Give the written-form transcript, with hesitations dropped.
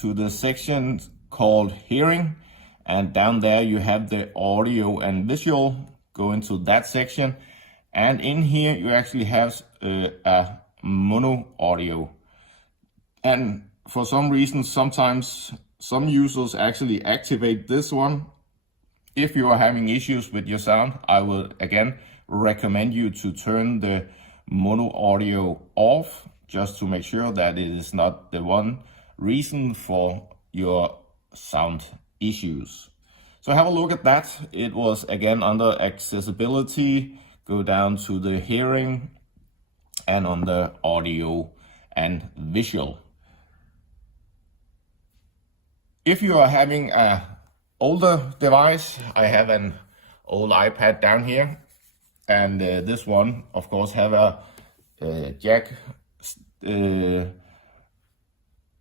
to the section called hearing, and down there you have the audio and visual. Go into that section, and in here you actually have a mono audio. And for some reason, sometimes some users actually activate this one. If you are having issues with your sound, I will again recommend you to turn the mono audio off, just to make sure that it is not the one reason for your sound issues. So have a look at that. It was again under accessibility. Go down to the hearing and on the audio and visual. If you are having an older device, I have an old iPad down here, and this one of course have a jack